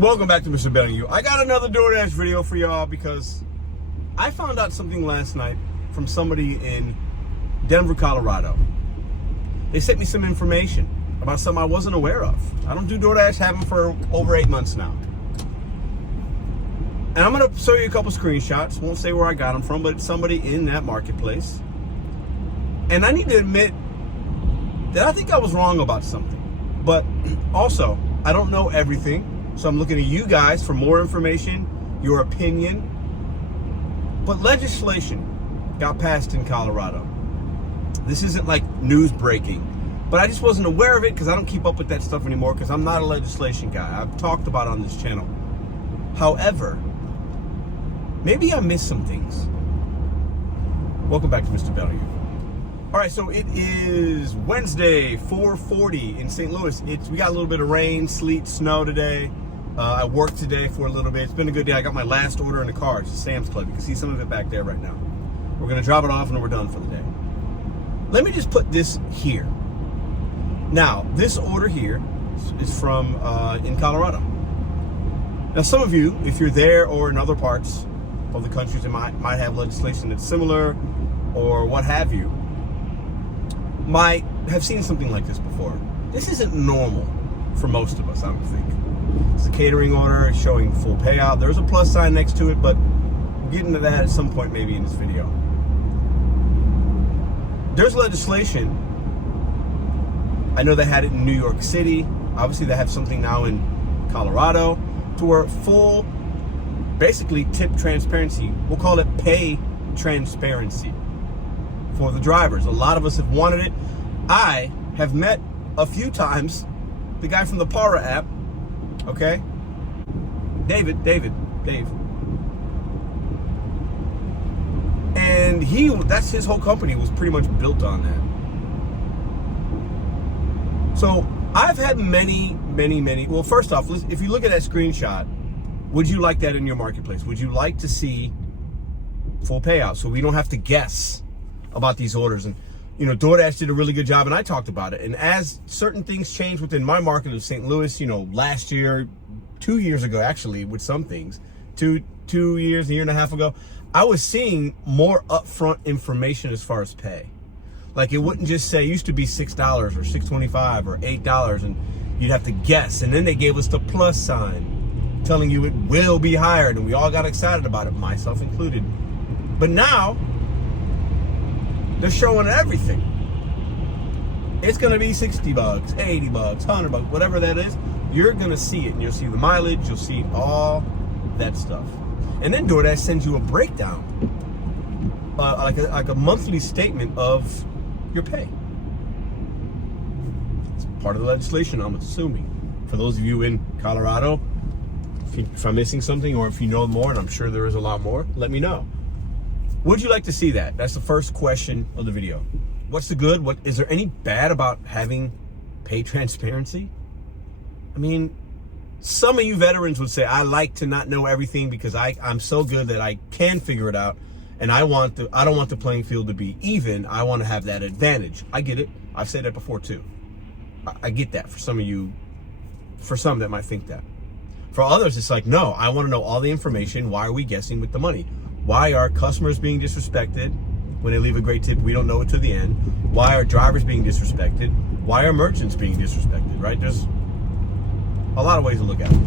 Welcome back to Mr.BetonYou. I got another DoorDash video for y'all because I found out something last night from somebody in Denver, Colorado. They sent me some information about something I wasn't aware of. I don't do DoorDash, haven't for over 8 months now. And I'm going to show you a couple screenshots. Won't say where I got them from, but it's somebody in that marketplace. And I need to admit that I think I was wrong about something. But also, I don't know everything. So I'm looking at you guys for more information, your opinion. But legislation got passed in Colorado. This isn't like news breaking, but I just wasn't aware of it because I don't keep up with that stuff anymore because I'm not a legislation guy. I've talked about it on this channel. However, maybe I missed some things. Welcome back to Mr.BetonYou. All right, so it is Wednesday, 4:40 in St. Louis. We got a little bit of rain, sleet, snow today. I worked today for a little bit. It's been a good day. I got my last order in the car. It's a Sam's Club. You can see some of it back there right now. We're going to drop it off and then we're done for the day. Let me just put this here. Now, this order here is from in Colorado. Now, some of you, if you're there or in other parts of the country that might have legislation that's similar or what have you, might have seen something like this before. This isn't normal for most of us, I don't think. It's a catering order, it's showing full payout. There's a plus sign next to it, but we'll get into that at some point maybe in this video. There's legislation. I know they had it in New York City. Obviously they have something now in Colorado to where full, basically tip transparency. We'll call it pay transparency for the drivers. A lot of us have wanted it. I have met a few times the guy from the Para app, okay? Dave. And that's his whole company was pretty much built on that. So I've had many, well, first off, if you look at that screenshot, would you like that in your marketplace? Would you like to see full payout so we don't have to guess about these orders? And you know, DoorDash did a really good job, and I talked about it. And as certain things changed within my market of St. Louis, you know, last year, 2 years ago, actually, with some things, two years, a year and a half ago, I was seeing more upfront information as far as pay. Like it wouldn't just say, it used to be $6 or $6.25 or $8, and you'd have to guess. And then they gave us the plus sign telling you it will be hired, and we all got excited about it, myself included. But now, they're showing everything. It's gonna be $60, $80, $100, whatever that is. You're gonna see it, and you'll see the mileage, you'll see all that stuff. And then DoorDash sends you a breakdown, like a monthly statement of your pay. It's part of the legislation, I'm assuming. For those of you in Colorado, if I'm missing something, or if you know more, and I'm sure there is a lot more, let me know. Would you like to see that? That's the first question of the video. What's the good? Is there any bad about having pay transparency? I mean, some of you veterans would say, I like to not know everything because I'm so good that I can figure it out, and I don't want the playing field to be even. I want to have that advantage. I get it. I've said that before too. I get that for some of you, for some that might think that. For others, it's like, no, I want to know all the information. Why are we guessing with the money? Why are customers being disrespected when they leave a great tip? We don't know it to the end. Why are drivers being disrespected? Why are merchants being disrespected, right? There's a lot of ways to look at it.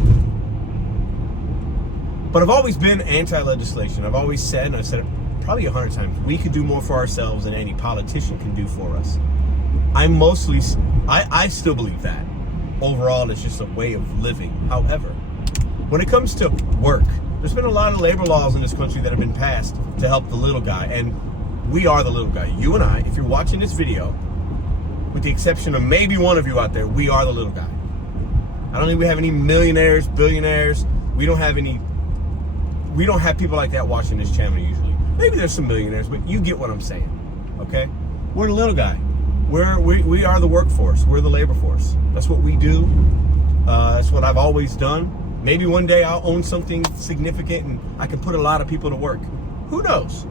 But I've always been anti-legislation. I've always said, and I've said it probably 100 times, we could do more for ourselves than any politician can do for us. I still believe that. Overall, it's just a way of living. However, when it comes to work, there's been a lot of labor laws in this country that have been passed to help the little guy, and we are the little guy. You and I, if you're watching this video, with the exception of maybe one of you out there, we are the little guy. I don't think we have any millionaires, billionaires. We don't have people like that watching this channel usually. Maybe there's some millionaires, but you get what I'm saying, okay? We're the little guy. We are the workforce. We're the labor force. That's what we do. That's what I've always done. Maybe one day I'll own something significant and I can put a lot of people to work. Who knows?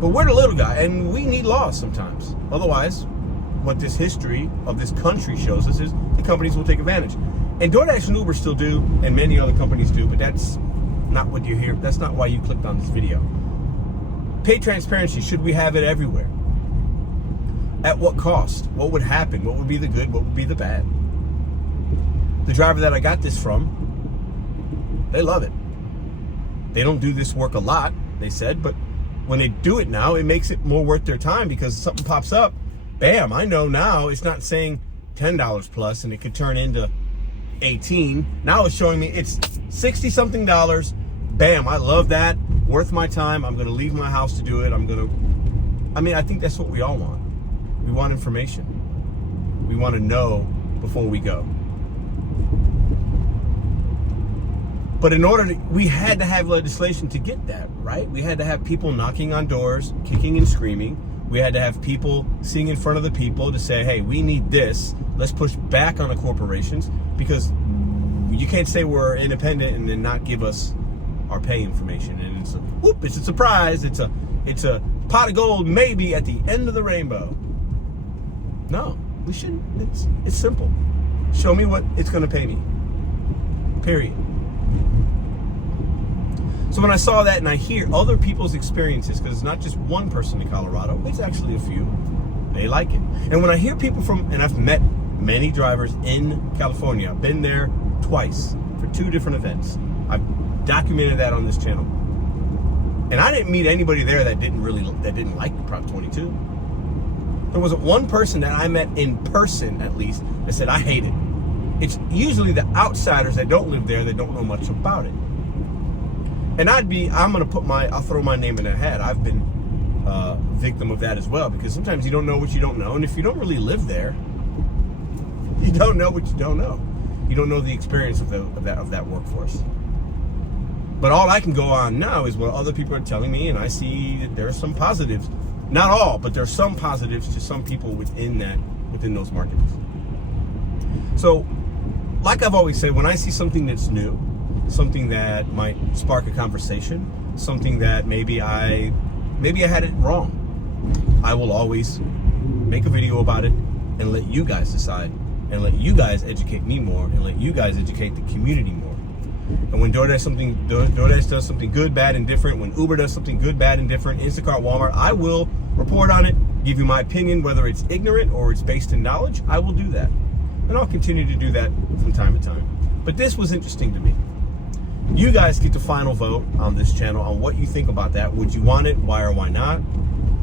But we're the little guy, and we need laws sometimes. Otherwise, what this history of this country shows us is the companies will take advantage. And DoorDash and Uber still do, and many other companies do, but that's not what you hear. That's not why you clicked on this video. Pay transparency. Should we have it everywhere? At what cost? What would happen? What would be the good? What would be the bad? The driver that I got this from, they love it. They don't do this work a lot, they said, but when they do it now, it makes it more worth their time because something pops up. Bam, I know now it's not saying $10 plus and it could turn into 18. Now it's showing me it's 60 something dollars. Bam, I love that. Worth my time. I'm going to leave my house to do it. I think that's what we all want. We want information. We want to know before we go. But we had to have legislation to get that, right? We had to have people knocking on doors, kicking and screaming. We had to have people sitting in front of the people to say, hey, we need this. Let's push back on the corporations, because you can't say we're independent and then not give us our pay information. And it's a surprise. It's a pot of gold maybe at the end of the rainbow. No, we shouldn't. It's simple. Show me what it's going to pay me. Period. So when I saw that and I hear other people's experiences, because it's not just one person in Colorado, it's actually a few, they like it. And when I hear people and I've met many drivers in California, I've been there twice for 2 different events. I've documented that on this channel. And I didn't meet anybody there that didn't like Prop 22. There wasn't one person that I met in person, at least, that said, I hate it. It's usually the outsiders that don't live there that don't know much about it. And I'll throw my name in that hat. I've been a victim of that as well, because sometimes you don't know what you don't know. And if you don't really live there, you don't know what you don't know. You don't know the experience of that workforce. But all I can go on now is what other people are telling me, and I see that there are some positives. Not all, but there are some positives to some people within those markets. So, like I've always said, when I see something that's new, something that might spark a conversation, something that maybe I had it wrong, I will always make a video about it and let you guys decide, and let you guys educate me more, and let you guys educate the community more. And when DoorDash does something good, bad, and different, when Uber does something good, bad, and different, Instacart, Walmart, I will report on it, give you my opinion, whether it's ignorant or it's based in knowledge. I will do that. And I'll continue to do that from time to time. But this was interesting to me. You guys get the final vote on this channel on what you think about that. Would you want it? Why or why not?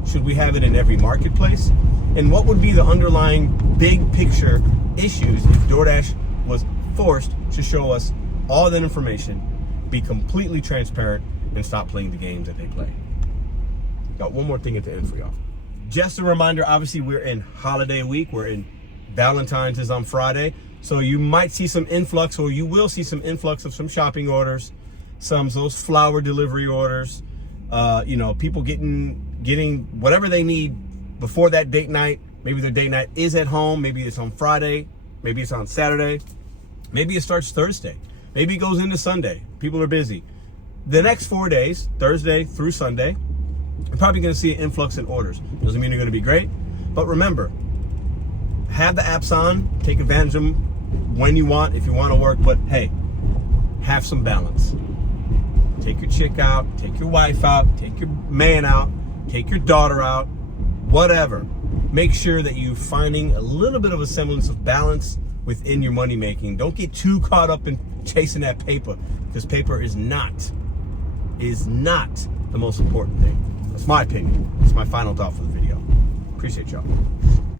Should we have it in every marketplace? And what would be the underlying big picture issues if DoorDash was forced to show us all that information, be completely transparent, and stop playing the games that they play? Got one more thing at the end for y'all. Just a reminder, obviously we're in holiday week. We're in Valentine's is on Friday. So you might see some influx, or you will see some influx of some shopping orders, some of those flower delivery orders, people getting whatever they need before that date night. Maybe their date night is at home. Maybe it's on Friday. Maybe it's on Saturday. Maybe it starts Thursday. Maybe it goes into Sunday. People are busy. The next 4 days, Thursday through Sunday, you're probably going to see an influx in orders. Doesn't mean they're going to be great, but remember, have the apps on, take advantage of them when you want, if you want to work, but hey, have some balance. Take your chick out, take your wife out, take your man out, take your daughter out, whatever. Make sure that you're finding a little bit of a semblance of balance within your money making. Don't get too caught up in chasing that paper, because paper is not the most important thing. That's my opinion. That's my final thought for the video. Appreciate y'all.